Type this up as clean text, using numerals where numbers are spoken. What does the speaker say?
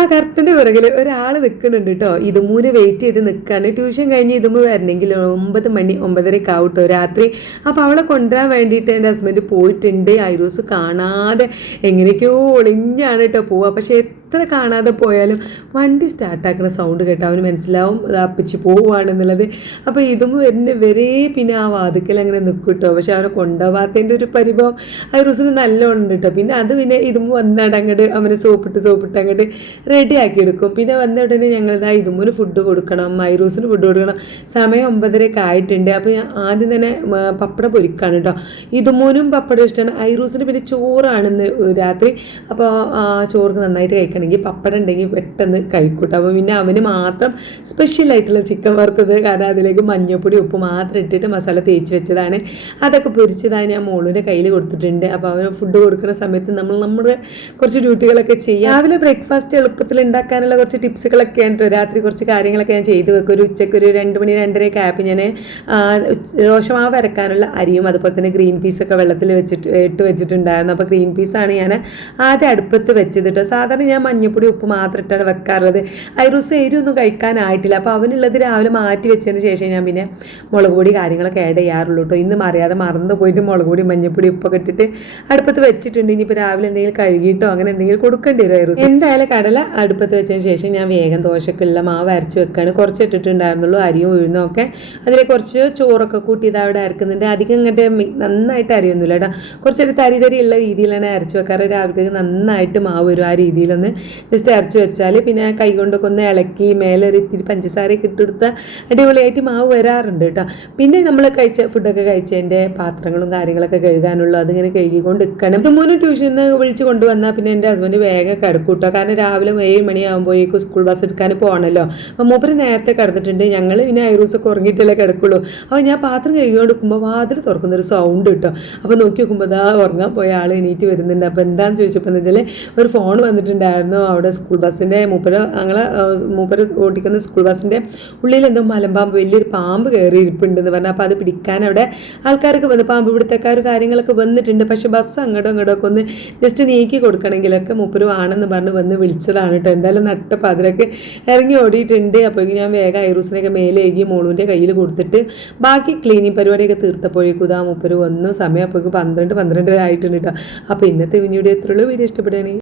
ആ കറക്റ്റിൻ്റെ പിറകിൽ ഒരാൾ നിൽക്കുന്നുണ്ട് കേട്ടോ. ഇതുമൂന്ന് വെയിറ്റ് ചെയ്ത് നിൽക്കുകയാണ്. ട്യൂഷൻ കഴിഞ്ഞ് ഇതുമ്പോൾ വരണമെങ്കിൽ 9 മണി 9:30 ആവും കേട്ടോ രാത്രി. അപ്പോൾ അവളെ കൊണ്ടുവരാൻ വേണ്ടിയിട്ട് എൻ്റെ ഹസ്ബൻഡ് പോയിട്ടുണ്ട്. ഐറൂസ് കാണാതെ എങ്ങനെയൊക്കെയോ ഒളിഞ്ഞാണ് കേട്ടോ പോവുക. പക്ഷേ എത്ര കാണാതെ പോയാലും വണ്ടി സ്റ്റാർട്ടാക്കുന്ന സൗണ്ട് കേട്ടോ അവന് മനസ്സിലാവും അപ്പിച്ച് പോവുകയാണെന്നുള്ളത്. അപ്പോൾ ഇതും വരെ പിന്നെ ആ വാതിക്കൽ അങ്ങനെ നിൽക്കും കേട്ടോ. പക്ഷെ അവനെ കൊണ്ടുപോകാത്തതിൻ്റെ ഒരു പരിഭവം ഐറൂസിന് നല്ലോണം ഉണ്ട് കേട്ടോ. പിന്നെ അത് പിന്നെ ഇതും വന്നാണ്ട് അങ്ങോട്ട് അവനെ സോപ്പിട്ട് അങ്ങോട്ട് റെഡി ആക്കി എടുക്കും. പിന്നെ വന്ന ഉടനെ ഞങ്ങളിതാ ഇതുമൂന്ന് ഫുഡ് കൊടുക്കണം, ഐറൂസിന് ഫുഡ് കൊടുക്കണം. സമയം 9:30 ആയിട്ടുണ്ട്. അപ്പോൾ ഞാൻ ആദ്യം തന്നെ പപ്പടം പൊരിക്കാണ് കേട്ടോ. ഇതുമൂന്നും പപ്പടം ഇഷ്ടമാണ്. ഐറൂസിന് പിന്നെ ചോറാണെന്ന് രാത്രി. അപ്പോൾ ചോറ് നന്നായിട്ട് കഴിക്കണമെങ്കിൽ പപ്പടം ഉണ്ടെങ്കിൽ പെട്ടെന്ന് കഴിക്കൂട്ടോ. അപ്പോൾ പിന്നെ അവന് മാത്രം സ്പെഷ്യലായിട്ടുള്ള ചിക്കൻ വറുത്തത്, കാരണം അതിലേക്ക് മഞ്ഞൾപ്പൊടി ഉപ്പ് മാത്രം ഇട്ടിട്ട് മസാല തേച്ച് വെച്ചതാണ്. അതൊക്കെ പൊരിച്ചതായി ഞാൻ മോളുടെ കയ്യിൽ കൊടുത്തിട്ടുണ്ട്. അപ്പോൾ അവന് ഫുഡ് കൊടുക്കുന്ന സമയത്ത് നമ്മുടെ കുറച്ച് ഡ്യൂട്ടികളൊക്കെ ചെയ്യാം. രാവിലെ ബ്രേക്ക്ഫാസ്റ്റ് എളുപ്പത്തിൽ ഉണ്ടാക്കാനുള്ള കുറച്ച് ടിപ്സുകളൊക്കെ ഉണ്ട്. രാത്രി കുറച്ച് കാര്യങ്ങളൊക്കെ ഞാൻ ചെയ്ത് വെക്കും. ഒരു ഉച്ചയ്ക്ക് ഒരു 2 മണി 2:30 ആയപ്പോൾ ഞാൻ ദോശമാവ് അരക്കാനുള്ള അരിയും അതുപോലെ തന്നെ ഗ്രീൻ പീസൊക്കെ വെള്ളത്തിൽ ഇട്ട് വെച്ചിട്ടുണ്ടായിരുന്നു. അപ്പോൾ ഗ്രീൻ പീസാണ് ഞാൻ ആദ്യം അടുപ്പത്ത് വെച്ചത് കേട്ടോ. സാധാരണ ഞാൻ മഞ്ഞൾപ്പൊടി ഉപ്പ് മാത്രം ഇട്ടാണ് വെക്കാറുള്ളത്. ഐറൂസ് എരിവൊന്നും കഴിക്കാനായിട്ടില്ല. അപ്പോൾ അവനുള്ളത് രാവിലെ മാറ്റി വെച്ചതിന് ശേഷം ഞാൻ പിന്നെ മുളക് പൊടി കാര്യങ്ങളൊക്കെ ആഡ് ചെയ്യാറുള്ളൂ കേട്ടോ. ഇന്ന് അറിയാതെ മറന്നു പോയിട്ട് മുളക് പൊടി മഞ്ഞൾപ്പൊടി ഉപ്പൊക്കെ ഇട്ടിട്ട് അടുപ്പത്ത് വെച്ചിട്ടുണ്ട്. ഇനിയിപ്പോൾ രാവിലെ എന്തെങ്കിലും കഴുകിയിട്ടോ അങ്ങനെ എന്തെങ്കിലും കൊടുക്കേണ്ടി വരും ഐറൂസ്. എന്തായാലും കടല അടുപ്പത്ത് വെച്ചതിന് ശേഷം ഞാൻ വേഗം ദോശക്കുള്ള മാവ് അരച്ച് വെക്കുകയാണ്. കുറച്ച് ഇട്ടിട്ടുണ്ടായിരുന്നുള്ളൂ, അരിയും ഉഴുന്നും ഒക്കെ. അതിൽ കുറച്ച് ചോറൊക്കെ കൂട്ടി ഇത് അവിടെ അരക്കുന്നുണ്ട്. അധികം ഇങ്ങോട്ട് നന്നായിട്ട് അരിയൊന്നുമില്ല കേട്ടോ. കുറച്ചൊരു തരി ഉള്ള രീതിയിലാണ് അരച്ച് വെക്കാറ്. രാവിലെ നന്നായിട്ട് മാവ് വരും. ആ രീതിയിലൊന്ന് ജസ്റ്റ് അരച്ച് വെച്ചാൽ പിന്നെ കൈ കൊണ്ടൊക്കെ ഒന്ന് ഇളക്കി മേലെ ഒരു ഇത്തിരി പഞ്ചസാരയൊക്കെ ഇട്ടെടുത്ത അടിപൊളിയായിട്ട് മാവ് വരാറുണ്ട് കേട്ടോ. പിന്നെ നമ്മൾ ഫുഡൊക്കെ കഴിച്ചതിൻ്റെ പാത്രങ്ങളും കാര്യങ്ങളൊക്കെ കഴുകാനുള്ളൂ. അതിങ്ങനെ കഴുകിക്കൊണ്ട് നിൽക്കണം. ഇത് മൂന്ന് ട്യൂഷന് വിളിച്ച് കൊണ്ടുവന്നാൽ പിന്നെ എൻ്റെ ഹസ്ബൻഡ് വേഗം കിടക്കും കേട്ടോ. കാരണം രാവിലെ 7 മണിയാകുമ്പോഴേക്കും സ്കൂൾ ബസ് എടുക്കാൻ പോകണമല്ലോ. അപ്പോൾ മൂപ്പര് നേരത്തെ കിടന്നിട്ടുണ്ട്. ഞങ്ങൾ പിന്നെ ഐറൂസൊക്കെ ഉറങ്ങിയിട്ടല്ലേ കിടക്കുള്ളൂ. അപ്പോൾ ഞാൻ പാത്രം കഴുകിക്കൊണ്ട് നിൽക്കുമ്പോൾ വാതിൽ തുറക്കുന്നൊരു സൗണ്ട് കിട്ടും. അപ്പോൾ നോക്കി നോക്കുമ്പോൾ അതാ ഉറങ്ങാൻ പോയ ആൾ എണീറ്റ് വരുന്നുണ്ട്. അപ്പോൾ എന്താണെന്ന് ചോദിച്ചപ്പോൾ എന്ന് വെച്ചാൽ ഒരു ഫോൺ വന്നിട്ടുണ്ടായിരുന്നു. അവിടെ സ്കൂൾ ബസ്സിൻ്റെ മൂപ്പര് ഓടിക്കുന്ന സ്കൂൾ ബസ്സിൻ്റെ ഉള്ളിൽ എന്തോ മലമ്പാമ്പ് വലിയൊരു പാമ്പ് കയറി ഇരിപ്പുണ്ടെന്ന് പറഞ്ഞു. അപ്പോൾ അത് പിടിക്കാൻ അവിടെ ആൾക്കാരൊക്കെ വന്ന് പാമ്പ് പിടുത്തക്കാർ കാര്യങ്ങളൊക്കെ വന്നിട്ടുണ്ട്. പക്ഷേ ബസ് അങ്ങോട്ടും ഒക്കെ ഒന്ന് ജസ്റ്റ് നീക്കി കൊടുക്കണമെങ്കിലൊക്കെ മൂപ്പര് ആണെന്ന് പറഞ്ഞ് വന്ന് വിളിച്ചതാണ് കേട്ടോ. എന്തായാലും നട്ടപ്പോൾ അതിലൊക്കെ ഇറങ്ങി ഓടിയിട്ടുണ്ട്. അപ്പോഴേക്കും ഞാൻ വേഗം ഐറൂസിനൊക്കെ മേലേകി മോളുവിൻ്റെ കയ്യിൽ കൊടുത്തിട്ട് ബാക്കി ക്ലീനിങ് പരിപാടിയൊക്കെ തീർത്തപ്പോഴേക്കും ഇതാ മൂപ്പര് വന്നു. സമയം അപ്പോഴേക്കും 12 12:30 ആയിട്ടുണ്ട് കേട്ടോ. അപ്പോൾ ഇന്നത്തെ വീഡിയോ എത്രയുള്ളൂ. വീഡിയോ ഇഷ്ടപ്പെടുകയാണെങ്കിൽ